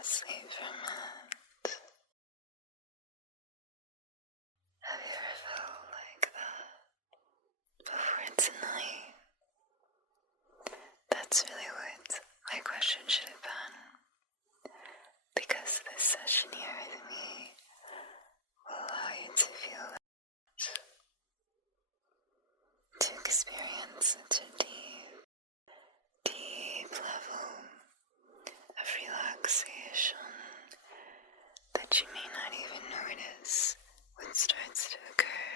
asleep from it. Have you ever felt like that before tonight? That's really what my question should have been, because this session here with me will allow you to feel that, to experience such a deep level of relaxation that you may not even notice what starts to occur.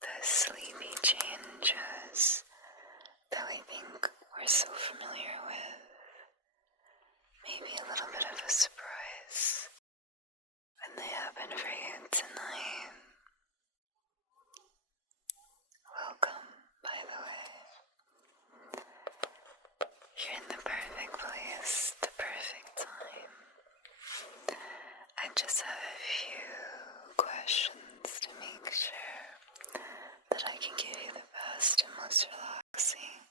The sleepy changes that we think we're so familiar with, maybe a little bit of a surprise when they happen for you tonight. Welcome, by the way. You're in the perfect place, the perfect time. I just have a few questions to make sure that I can give you the best and most relaxing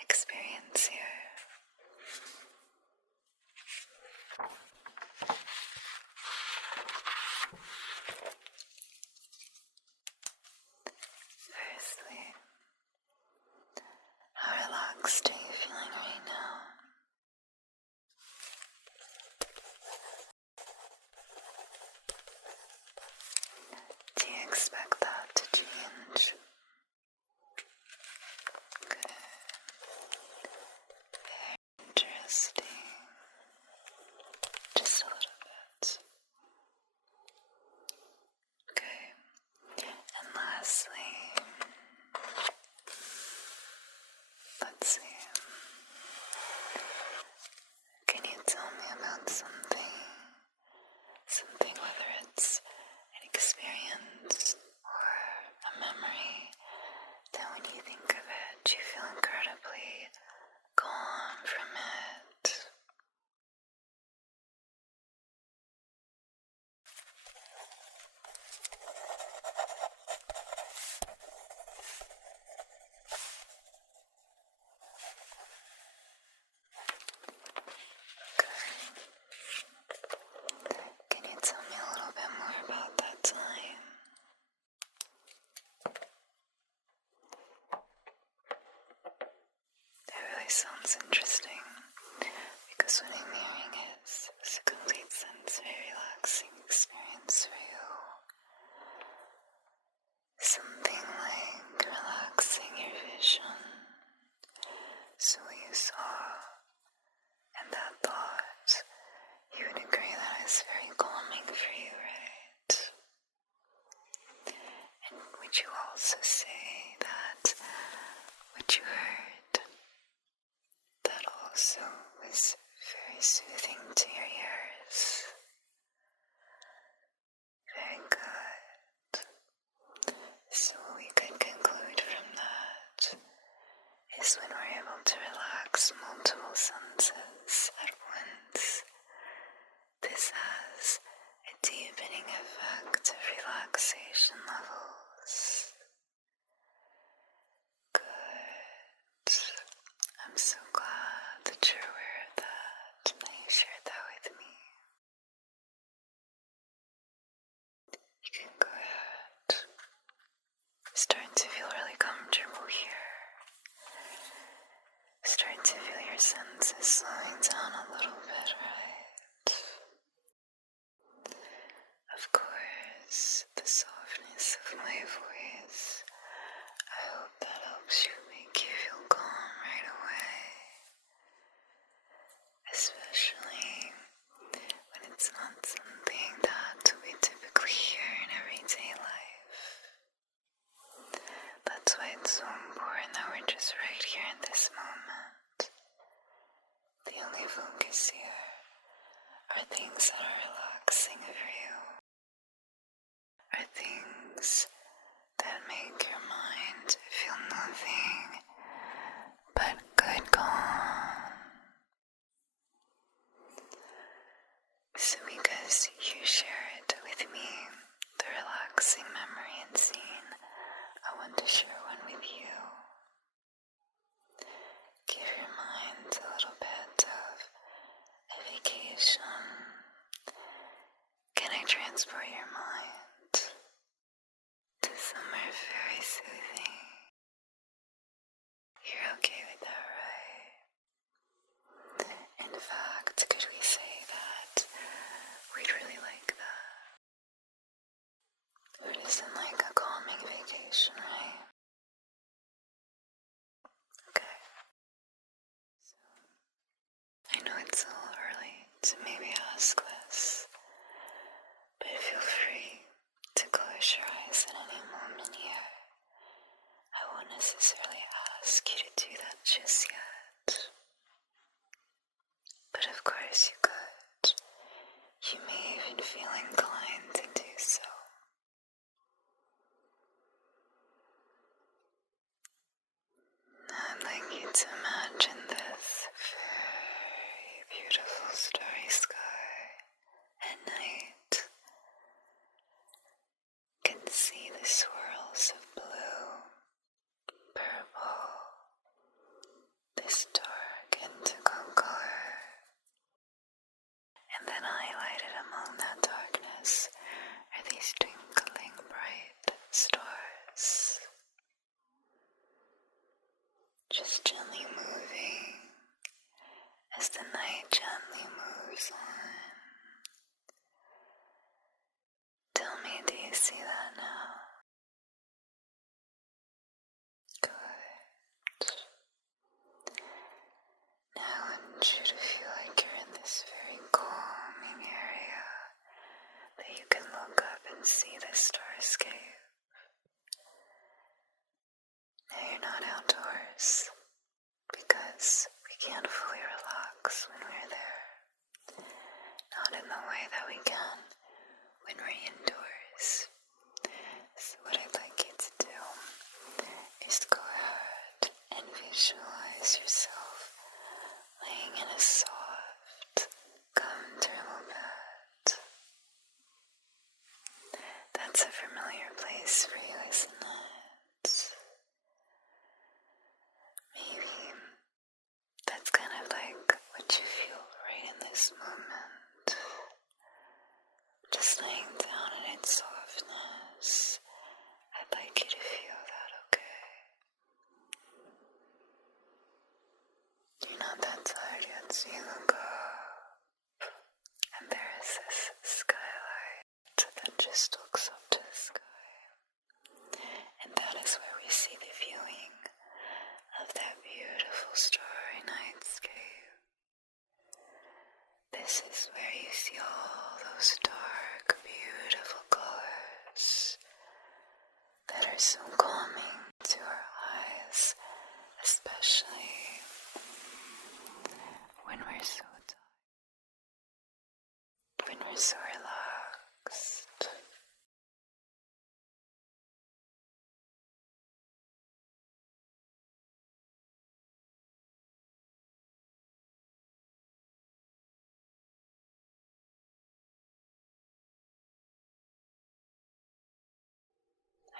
experience here. Firstly, how relaxed are you feeling right now? Do you expect that to change? Good. Very interesting. Just a little bit. Okay. And lastly, let's see. Can you tell me about something, whether it's an experience or a memory, that when you think of it, you feel incredibly calm from it? Can you tell me a little bit more about that time? It really sounds interesting, because what I'm hearing is a complete sensory relaxing experience for you. Something like relaxing your vision, so what you saw and that thought, you would agree that it's very calming for you, right? And would you also say that what you heard, that also was very soothing to your ears? Very good. So what we could conclude from that is when we're able to relax multiple senses at once, this has a deepening effect of relaxation levels. Good. I'm so glad that you're aware of that and that you shared that with me. You can go ahead. Starting to feel really comfortable here. Starting to feel your senses slowing down a little bit, right? Of course, the softness of my voice, I hope that helps you, make you feel calm right away. Especially when it's not something that we typically hear in everyday life. That's why it's so important that we're just right here in this moment. The only focus here are things that are relaxing for you, are things that make your mind feel nothing but good calm. So because you shared with me the relaxing memory and scene, I want to share one with you. Give your mind a little bit of it's a little early to maybe ask this, but feel free to close your eyes at any moment here. I won't necessarily ask you to do that just yet, but of course you could. You may even feel inclined to do so. I'd like you to imagine this very beautiful starry sky at night. You can see the swirls of blue, purple, this dark indigo color, and then highlighted among that darkness are these twinkling bright stars, just gently moving as the night gently moves on. Tell me, do you see that now? Good. Now I want you to feel like you're in this very calming area that you can look up and see the starscape. Now you're not outdoors because we can't fully relax when we're there. Not in the way that we can when we're indoors. So what I'd like you to do is go ahead and visualize yourself laying in a soft, comfortable bed. That's a familiar place for you, isn't it? Maybe that's kind of like what you feel right in this moment. Just laying down in its softness. I'd like you to feel that, okay? You're not that tired yet, so you look up. And there is this skylight that just looks up to the sky. And that is where we see the viewing of that beautiful starry nightscape. This is where you see all those dark, beautiful colors that are so calming to our eyes, especially when we're so tired, when we're so relaxed.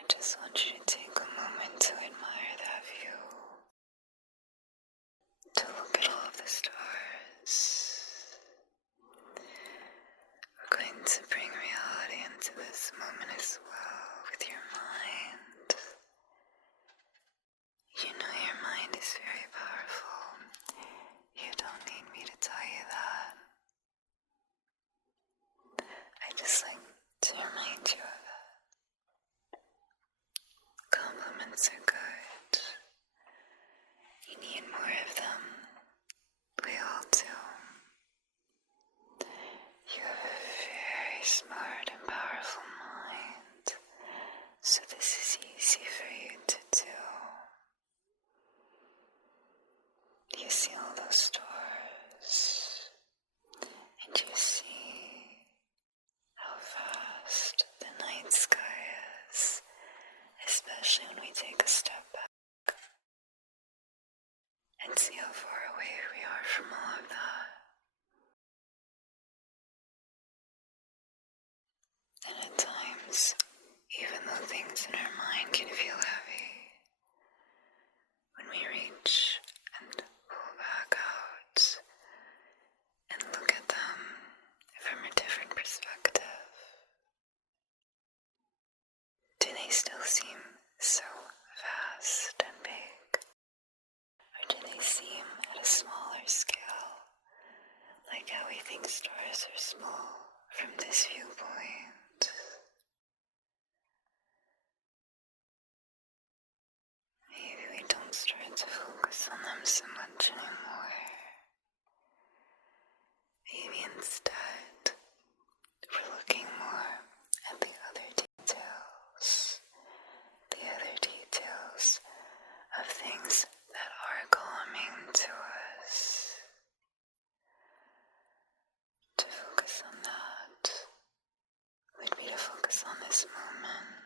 I just want you to take a moment to admire that view, to look at all of the stars. We're going to bring reality into this moment as well with your mind. You know your mind is very powerful. You don't need me to tell you that. I just like to remind you of it. Compliments are good. You need more of them. We all do. You have a very smart and powerful mind, so this is easy for you to do. You see all those stars, and you see how vast the night sky is, especially when we take a step back and see how far away we are from all of that. And at times, even though things in our mind can feel heavy, when we reach and pull back out and look at them from a different perspective, do they still seem so vast and big? Or do they seem at a smaller scale, like how we think stars are small from this viewpoint? Maybe we don't start to focus on them so much anymore. Instead, we're looking more at the other details of things that are calming to us. To focus on that would be to focus on this moment,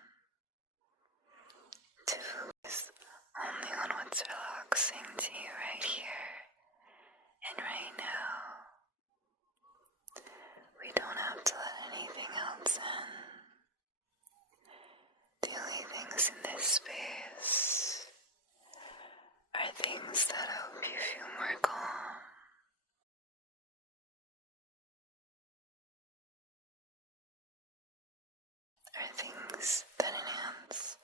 to focus only on what's relaxing to you right here and right now. We don't have to let anything else in. The only things in this space are things that help you feel more calm. Are things that enhance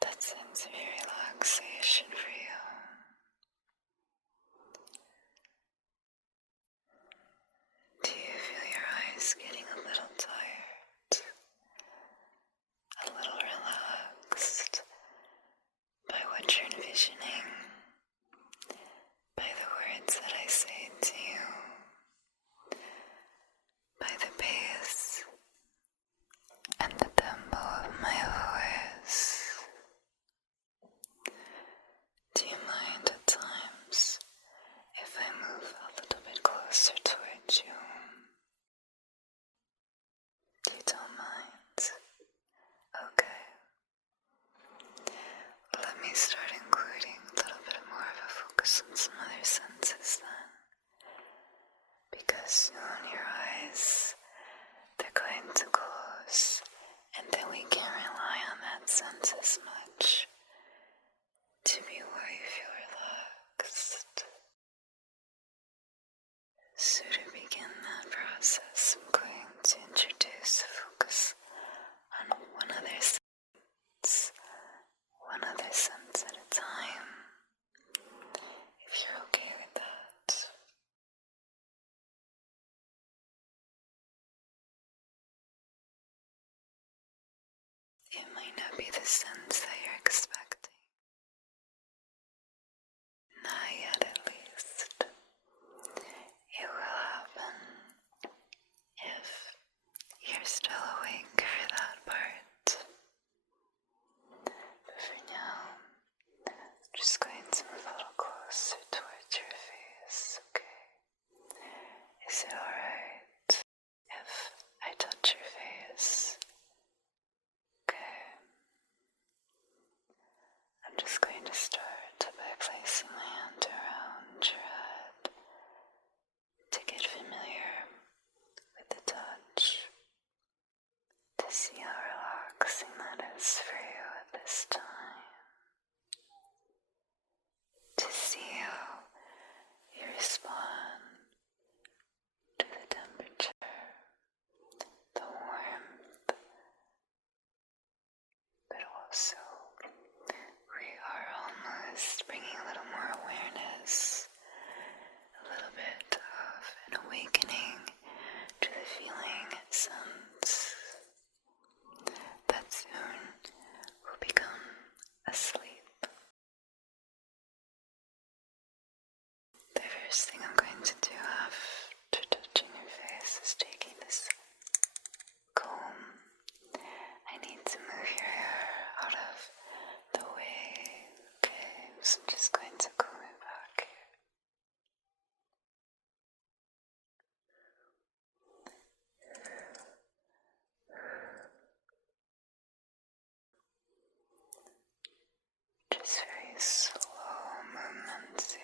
that sense of relaxation for you. Do you feel your eyes getting a little tired, a little relaxed by what you're envisioning, by the words that I say to you, by the pace and the tempo of my voice? Do you mind at times if I move a little bit closer towards you? You don't mind? Okay. Let me start including a little bit more of a focus on some other senses then. Because soon your eyes, they're going to close, and then we can't rely on that sense as much to be where you feel relaxed. So to begin that process, I'm going to introduce a focus on one other sense at a time, if you're okay with that. It might not be the sense that you're expecting. Not yet, at least. It will happen if you're still awake for that part. But for now, I'm just going to move a little closer towards your face, okay? Is it alright if I touch your face? Okay. I'm just going to start by placing my hand around your head to get familiar with the touch, to see how relaxing that is for you at this time, to see how you respond to the temperature, the warmth, but also we are almost bringing a little more awareness, a little bit of an awakening to the feeling sense that soon will become asleep. The first thing I'm going to do after touching your face is taking this comb. I need to move your hair out of the way. Okay, so I'm just going to comb it back here. Just very slow movements here.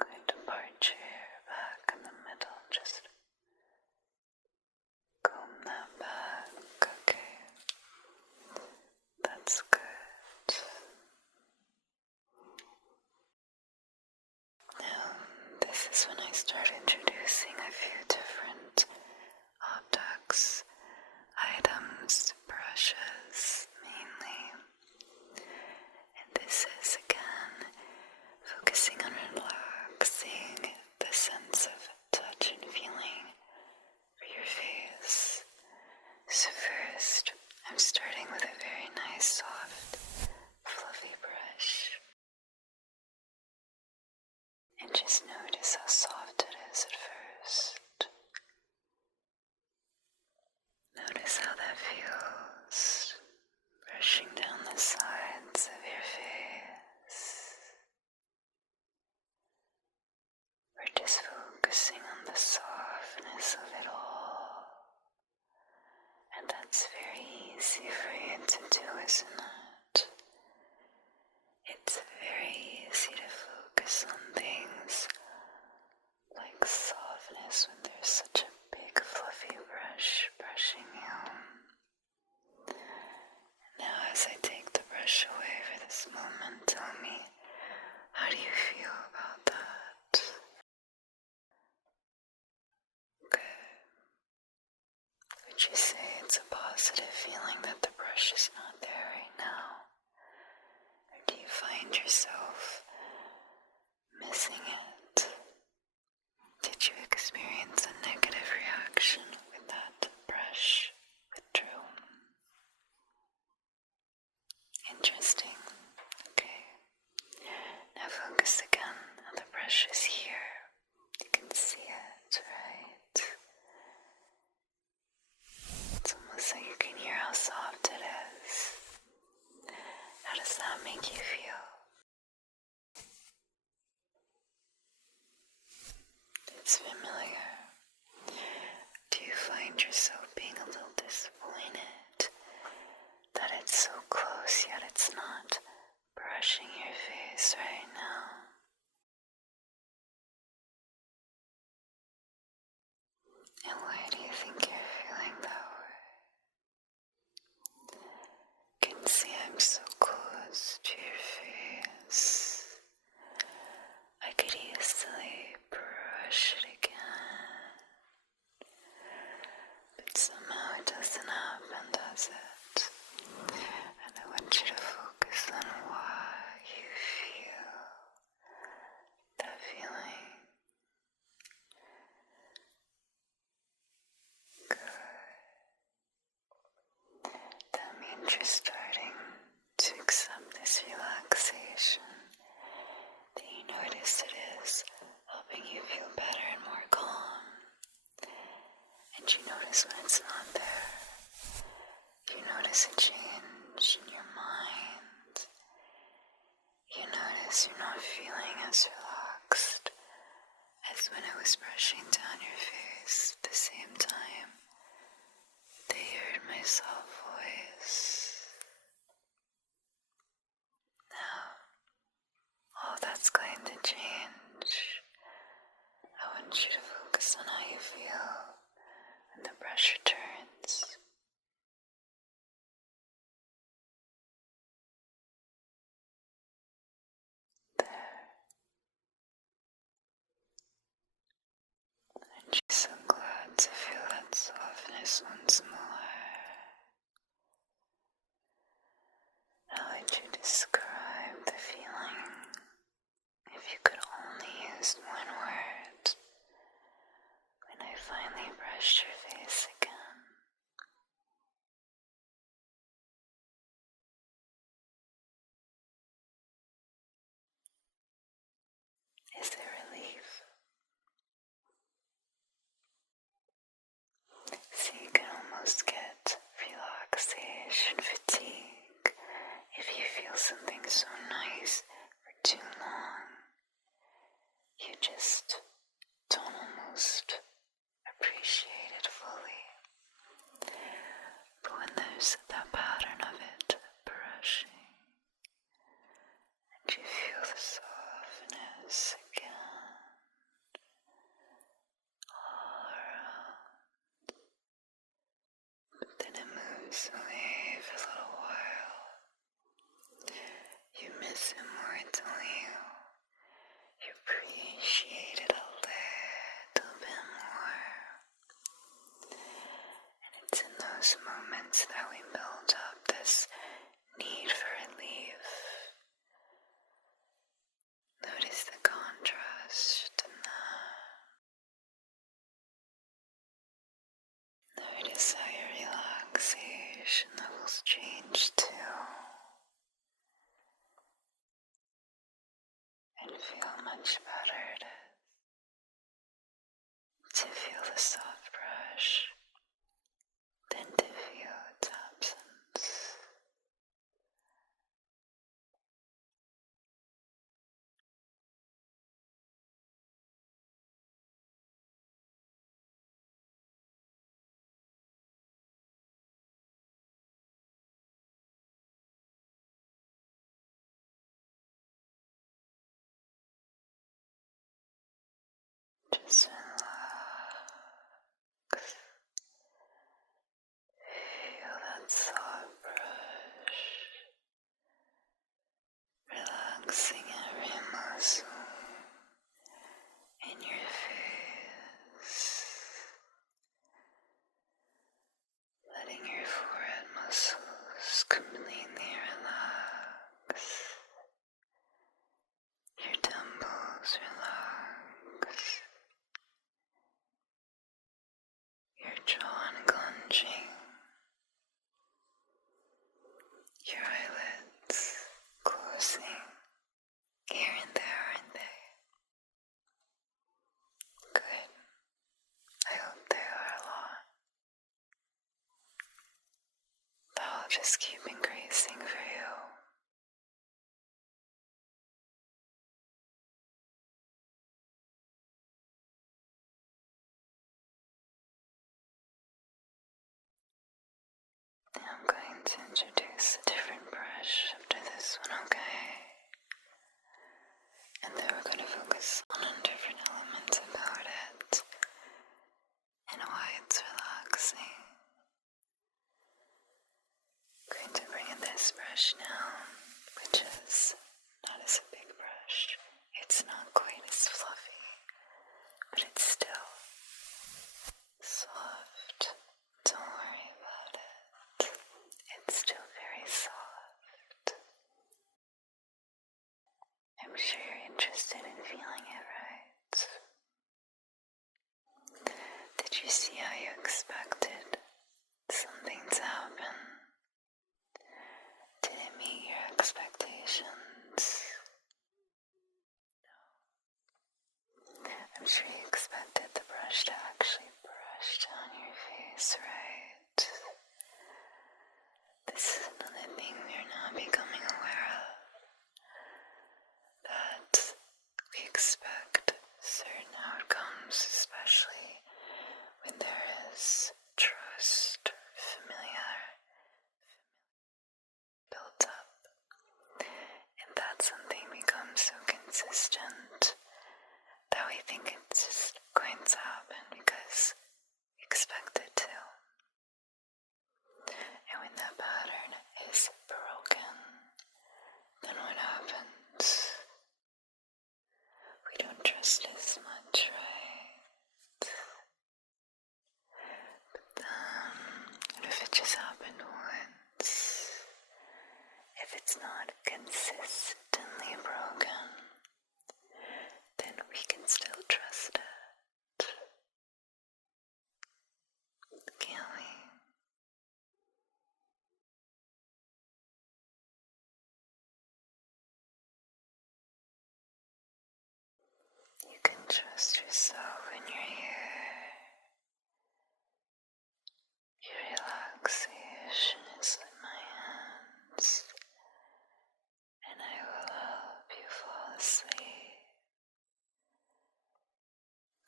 I'm going to part your hair back in the middle. Just comb that back. Okay. That's good. Now, this is when I start introducing a few different objects, items, brushes mainly. And this is again focusing on relaxing the sense of touch and feeling for your face. So first, I'm starting with a very nice, soft, fluffy brush. And just notice how soft it is at first. there's such a big fluffy brush brushing you. Now as I take the brush away for this moment, tell me, how do you feel about that? Good. Would you say it's a positive feeling that the brush is not there right now? Or do you find yourself missing it? Did you experience a negative reaction when that brush withdrew? Interesting. Okay. Now focus again on the brush is here. You can see it, right? It's almost like you can hear how soft it is. How does that make you feel? It's familiar. Do you find yourself being a little disappointed that it's so close yet it's not brushing your face right now? And why do you think you're feeling that way? You can see I'm so close to your face. I could easily brush it again. But somehow it doesn't happen, does it? And I want you to focus on why you feel that feeling. Good. That means you're starting to accept this relaxation. That you notice it is helping you feel better and more calm. And you notice when it's not there. You notice a change in your mind. You notice you're not feeling as relaxed as when I was brushing down your face at the same time that you heard my soft voice. Now, all that's going to change. I want you to focus on how you feel when the brush returns. There. And she's so glad to feel that softness once more. How would you describe the feeling if you could only use one word when I finally brushed your face again? Is it relief? So you can almost get relaxation fatigue if you feel something so nice for too long. You just don't almost appreciate it fully. But when there's that pattern of it brushing, and you feel the softness again all around, but then it moves away for a little while. You miss it more, don't you? You appreciate it a little bit more. And it's in those moments that we build up this need for relief. Notice the contrast in that. Notice how your relaxation levels change too. And feel much better it is to feel the soft brush than to feel its absence. Just relax. completely relax. Your temples relax. Your jaw unclenching. Your eyelids closing. Here and there, aren't they? Good. I hope they are a lot. That'll just keep increasing for you. Now I'm going to introduce a different brush after this one, okay? And then we're going to focus on different elements about it and why it's relaxing. I'm going to bring in this brush now, which is not as a big brush. It's not quite as fluffy, but it's still soft. Don't worry about it. It's still very soft. I'm sure you're interested in feeling it, right? Did you see how you expected something to happen? Did it meet your expectations? No. I'm sure you expected the brush to actually brush down your face, right? This is another thing we're not becoming aware of. That we expect certain outcomes, especially when there is trust or familiarity built up, and that something becomes so consistent that we think it's just going to happen because we expect it to. And when that pattern is broken, then what happens? We don't trust as much, right? But then, what if it just happened once? If it's not consistently broken, then we can still trust it. Can't we? You can trust yourself when you're here. Your relaxation is in my hands, and I will help you fall asleep.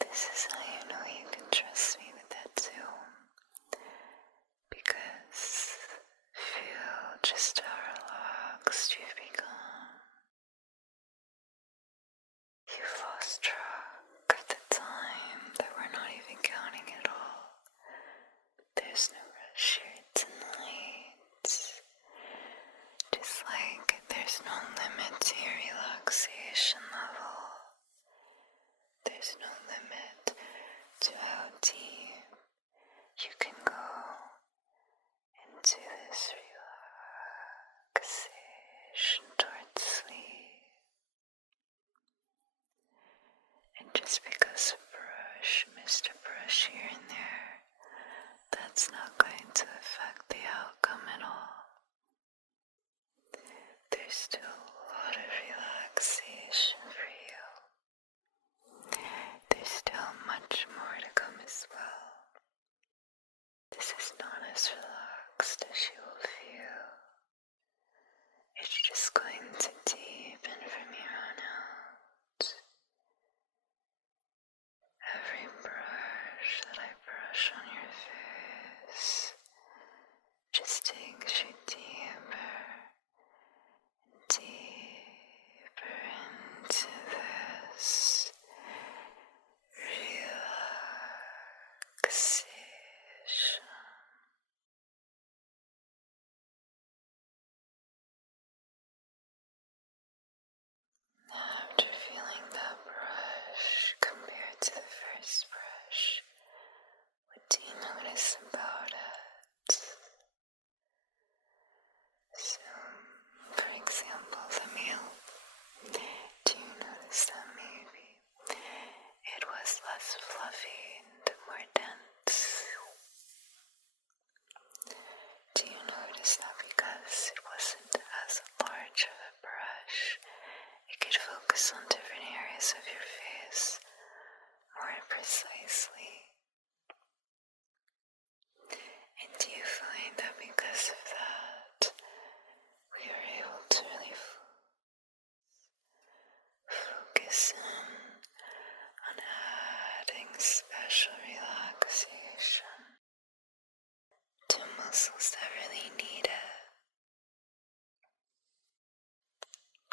This is how you know you can trust me with that too, because feel just how relaxed you've become. You've lost track of the time that we're not even counting at all. There's no rush here tonight. Just like there's no limit to your relaxation level. There's no limit to how deep you can go into this relaxation towards sleep. And just because a brush missed a brush here and there, that's not going to affect the outcome at all. There's still a lot of relaxation for you. There's still much more to come as well. This is not as relaxed as you will feel. It's just going to deepen from here on out. Every brush that I brush on your face just takes you deeper and deeper into this relaxation. After feeling that brush compared to the first brush, what do you notice about it? sleep. And do you find that because of that, we are able to really focus on adding special relaxation to muscles that really need it?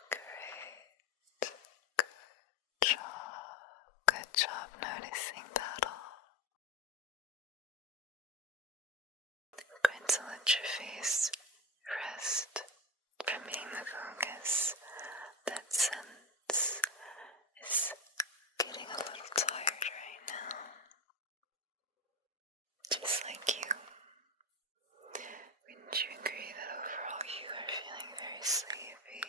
Great. Good job noticing that all. I'm going to let your face rest from being the focus. That sense is getting a little tired right now. Just like you. Wouldn't you agree that overall you are feeling very sleepy?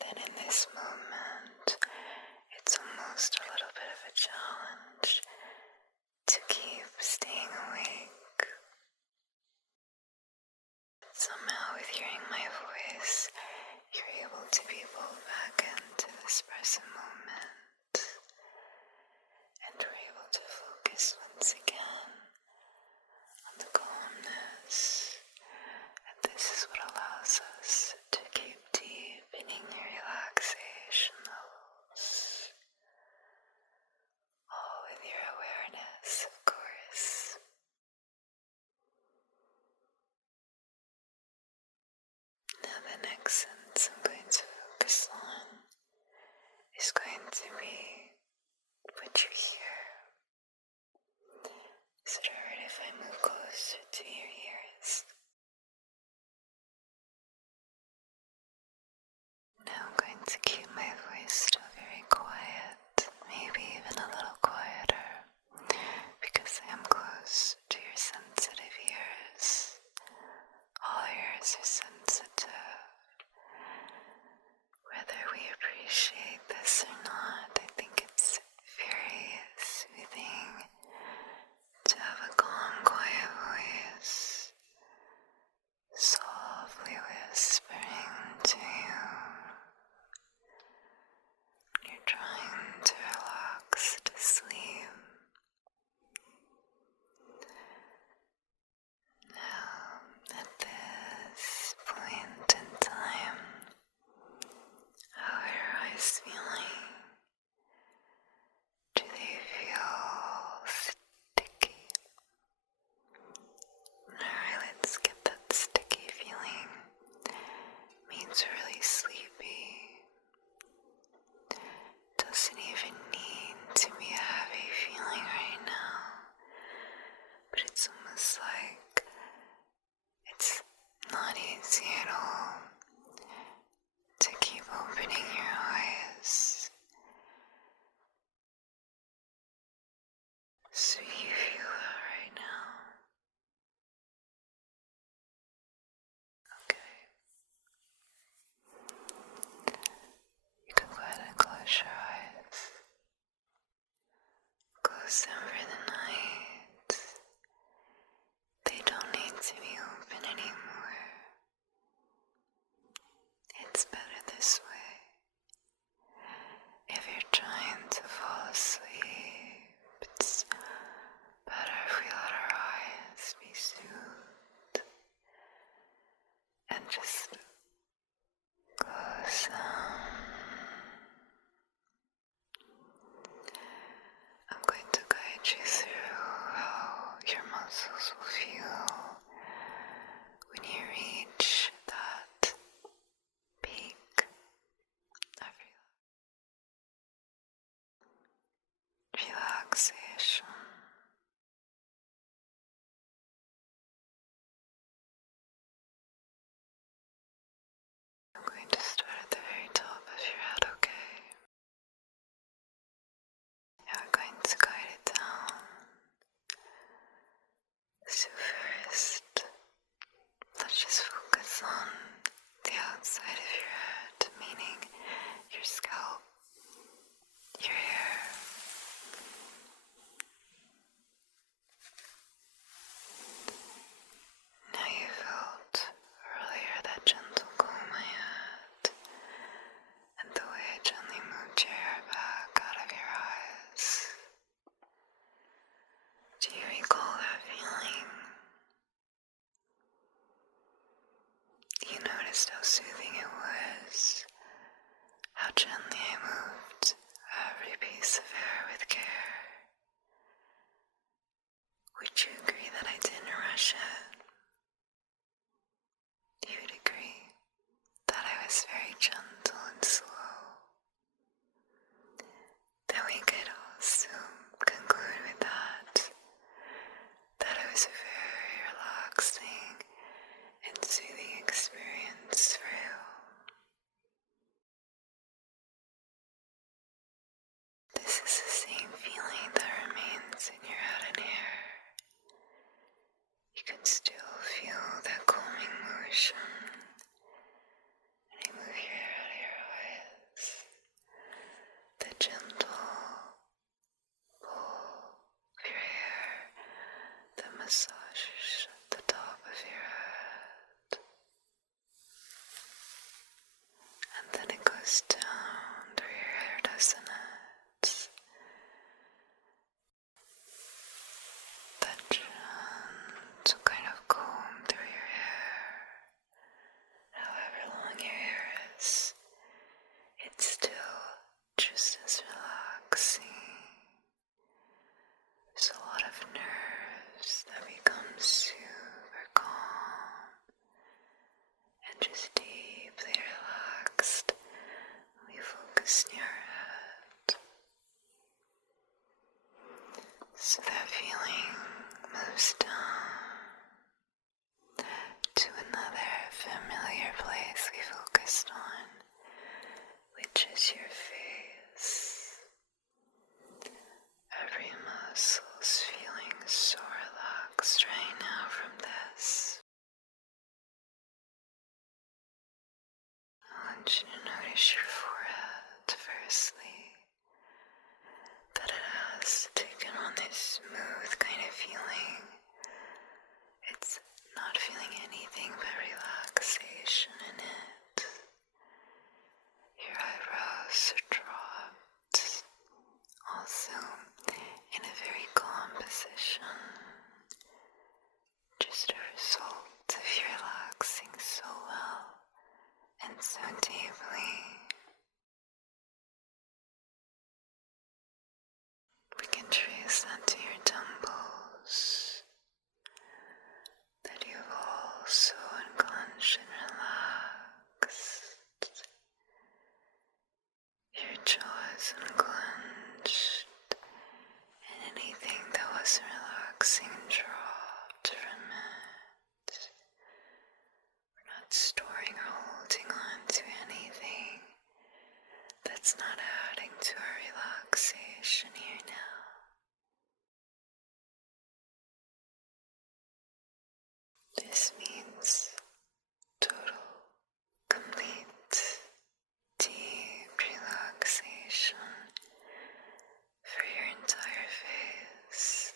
Then in this moment, it's almost a little bit of a challenge to keep staying awake. But somehow with hearing my voice, you're able to be pulled back into this present moment, and we're able to focus once again on the calmness, and this is what allows us to keep deepening your relaxation levels, all with your awareness, of course. Now the next sense I'm going to focus on is going to be what you hear. Is it alright if I move closer to your ears? Now I'm going to keep my voice still very quiet, maybe even a little quieter, because I am close to your sensitive ears. All ears are sensitive. Whether we appreciate this or not, I think it's very soothing to have a calm, quiet voice, softly whispering to you. You're trying to relax to sleep. Now, at this point in time, how are your eyes feeling? Do they feel sticky? Alright, let's get that sticky feeling. Means we're really sleepy. Doesn't even need to be a heavy feeling right now, but it's almost like it's not easy at all to keep opening your eyes. So you feel that right now? Okay. You can go ahead and close your eyes. Close them for the night. They don't need to be open anymore. It's better this way. If you're trying to fall asleep, it's better if we let our eyes be soothed and just close them. I'm going to guide you through how your muscles will feel when you reach that peak of relaxation. I'm going to start at the very top of your head, okay? And we're going to guide it down. So first, let's just focus on the outside of your head, meaning your scalp, your hair. care. Would you agree that I didn't rush it? You would agree that I was very gentle and slow. Then we could also conclude with that it was a very relaxing and soothing experience for you. This is the same feeling that remains in your head and hair. You can still feel that calming motion when you move your hair out of your eyes. The gentle pull of your hair that massages the top of your head. And then it goes down through your hair, doesn't it? That gentle kind of comb through your hair. However long your hair is, it's still just as relaxing. There's a lot of nerves that become super calm and just deeply relaxed when we focus near our head. So that feeling moves down to another familiar place we focused on, which is your face. Every muscle is feeling so relaxed right now from this. I want you to notice your forehead firstly, that it has taken on this smooth kind of feeling. It's not feeling anything but relaxation in it. Your eyebrows are dropped, also in a very calm position, just a result of you relaxing so well and so deeply. We can trace that to your temples, that you've also unclenched and relaxed. Your jaw is unclenched, and anything that wasn't relaxing dropped from it. We're not storing or holding on to anything that's not adding to our relaxation here now. This means total, complete, deep relaxation for your entire face.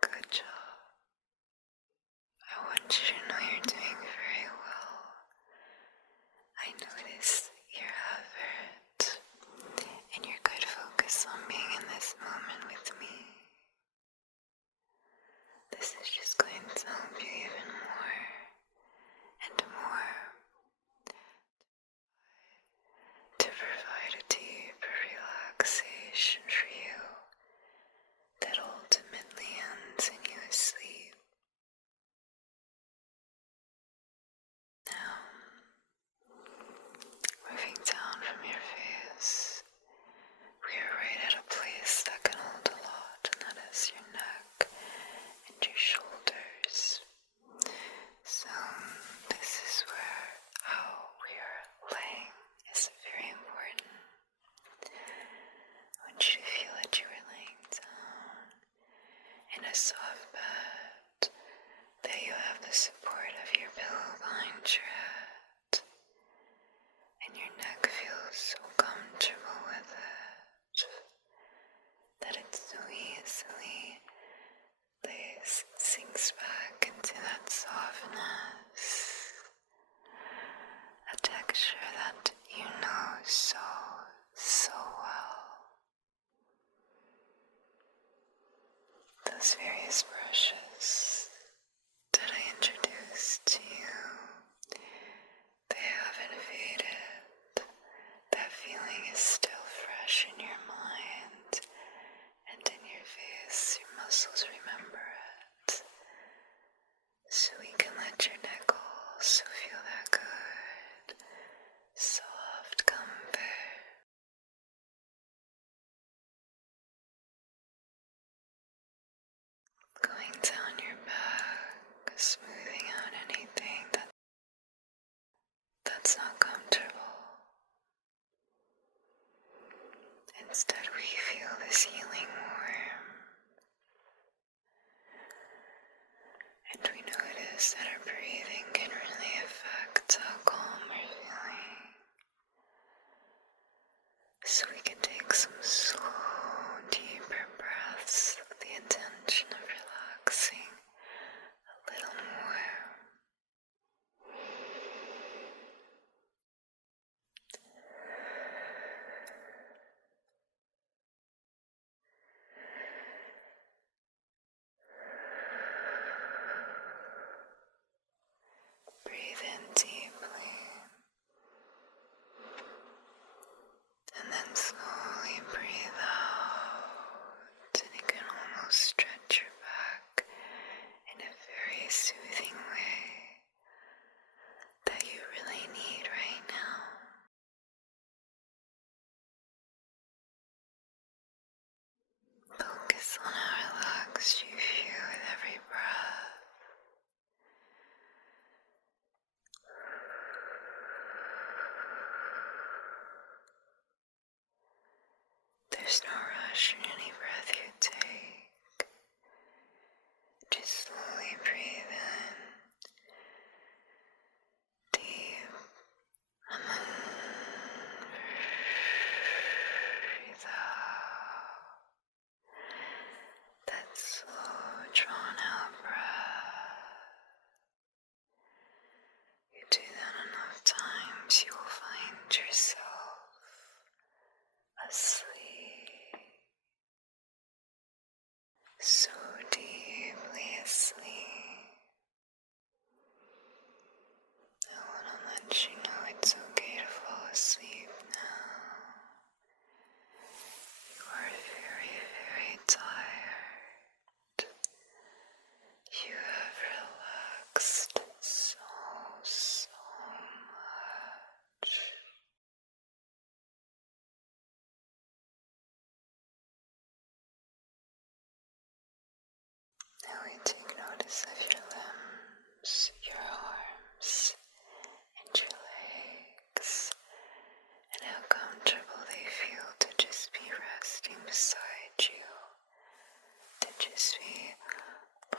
Good job. I want you to know you're doing very well. I notice your effort and your good focus on being in this moment with me. This is just going to help you even more and more to provide a deeper relaxation for you that ultimately ends in you asleep. Now, moving down from your face, we are right at a place that can hold a lot, and that is your neck and your shoulders. So this is where how we are laying is very important. I want you to feel that you are laying down in a soft bed, that you have the support of your pillow behind your head, and your neck feels so comfortable with it, that it so easily sinks back into that softness, a texture that you know so well. Those various brushes that I introduced to you, they have invaded that feeling is still fresh in your mind and in your face. Your muscles remember it. So we can let your neck also feel that good, soft comfort. Going down your back, smoothing out anything that's not comfortable. Instead, we feel this healing warmth. And we notice that our breathing can really affect how calm we're feeling. So we can take some slow, deeper breaths with the intention of relaxing a little more. Breathe in deeply, and then slowly breathe out, and you can almost stretch your back in a very soothing way that you really need right now. Focus on how relaxed you feel with every breath. There's no rush in any breath you take. Just slowly breathe in, deep, and then breathe out. That slow, drawn out breath. You do that enough times, you will find yourself asleep. So deeply asleep. I want to let you know it's okay to fall asleep now. You are very, very tired. You have relaxed so much. Now we take notice of your limbs, your arms, and your legs, and how comfortable they feel to just be resting beside you, to just be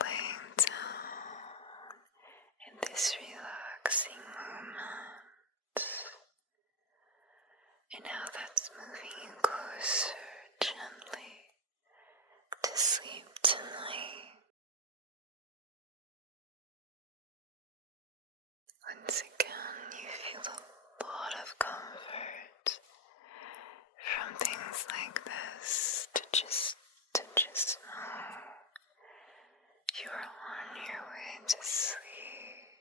laying down in this relaxing moment, and how that's moving you closer gently to sleep tonight. Once again, you feel a lot of comfort from things like this to just know you are on your way to sleep.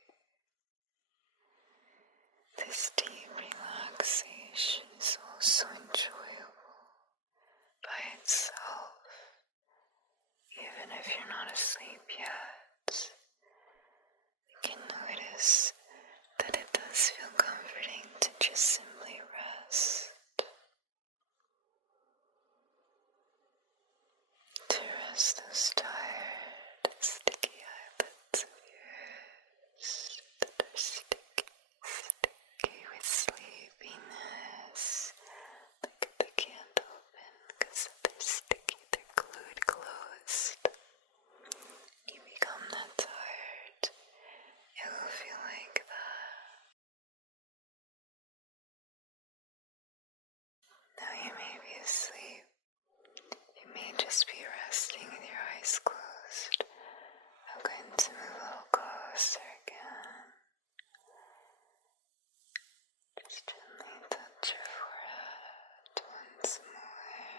This deep relaxation is also enjoyable by itself, even if you're not asleep yet. You can notice that it does feel comforting to just simply rest. To rest those tired, sticky eyelids of yours that are sticky with sleepiness. Look at the candle open, because they're sticky, they're glued closed. You become that tired, it will feel like that. Now you may be asleep. You may just be resting with your eyes closed. I'm going to move a little closer again. Just gently touch your forehead once more.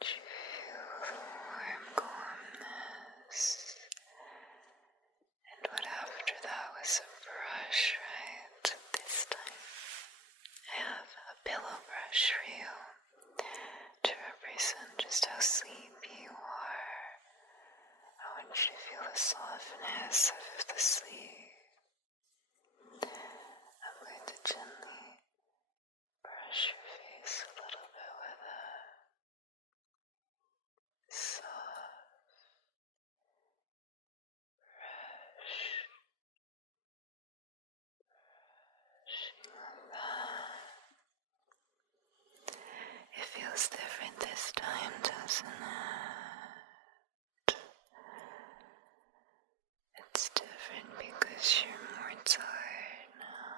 Did you feel the warm calmness? And what after that was a brush, right? This time, brush for you to represent just how sleepy you are. I want you to feel the softness of the sleep. I'm going to gently brush your face a little bit with a soft brush. It feels different this time, doesn't it? It's different because you're more tired now.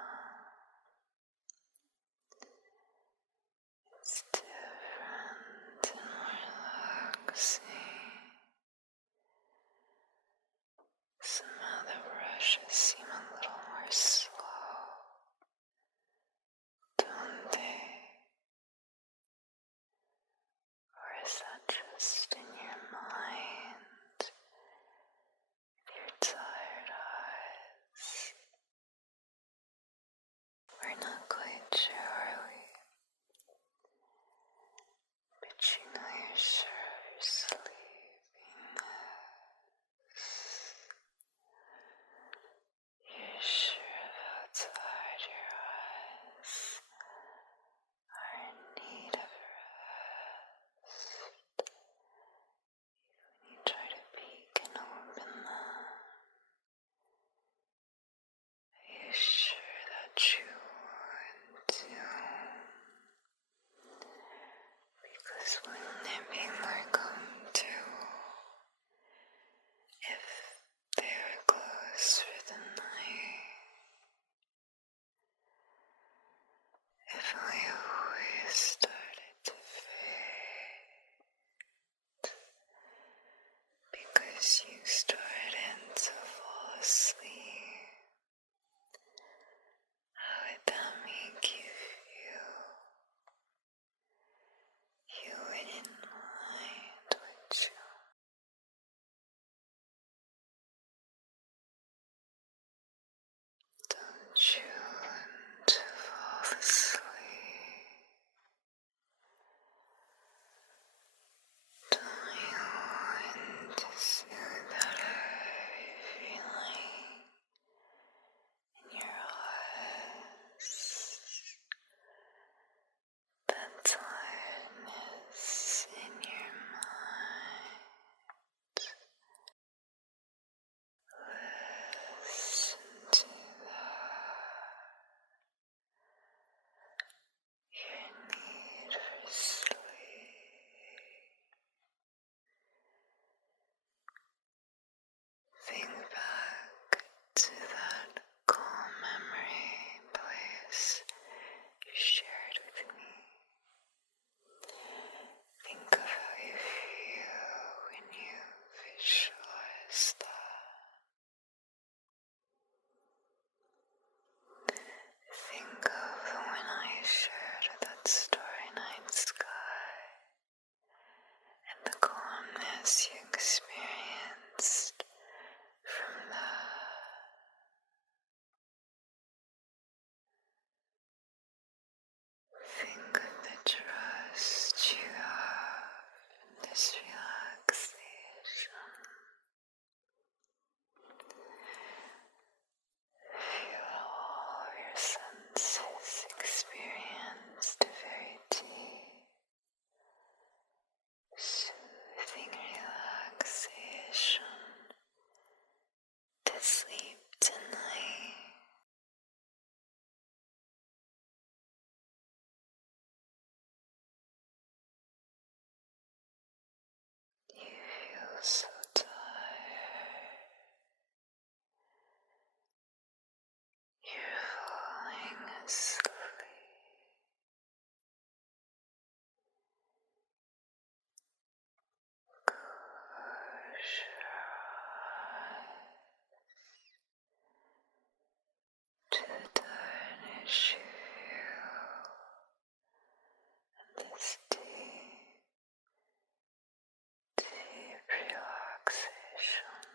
It's different and more relaxing. Somehow the brushes seem a little more slow, don't they? Or is that just in your mind? Your tired eyes? We're not quite sure, are we? But you know you're sure of your sleepiness. You're sure of how tired your eyes are in need of rest. When you try to peek and open them, are you sure that you want to? Because wouldn't it be more comfortable if they were closed for the night? If we always started to fade because you started to fall asleep, how would that make you feel? You wouldn't mind, would you? Don't you want to fall asleep? Don't you want to soothe that heavy feeling in your eyes? That tiredness in your mind? Listen to that. Your need for sleep. Think back to that calm memory place you shared with me. Think of how you feel when you visualize that. Think of the one I shared of that starry night sky and the calmness you experienced from that. Think of the trust you have in this relaxation. Feel all of your senses experienced a very deep, soothing relaxation to sleep tonight. You feel so tired. You're falling asleep. Close your eyes to the tiredness you feel and this deep, deep relaxation.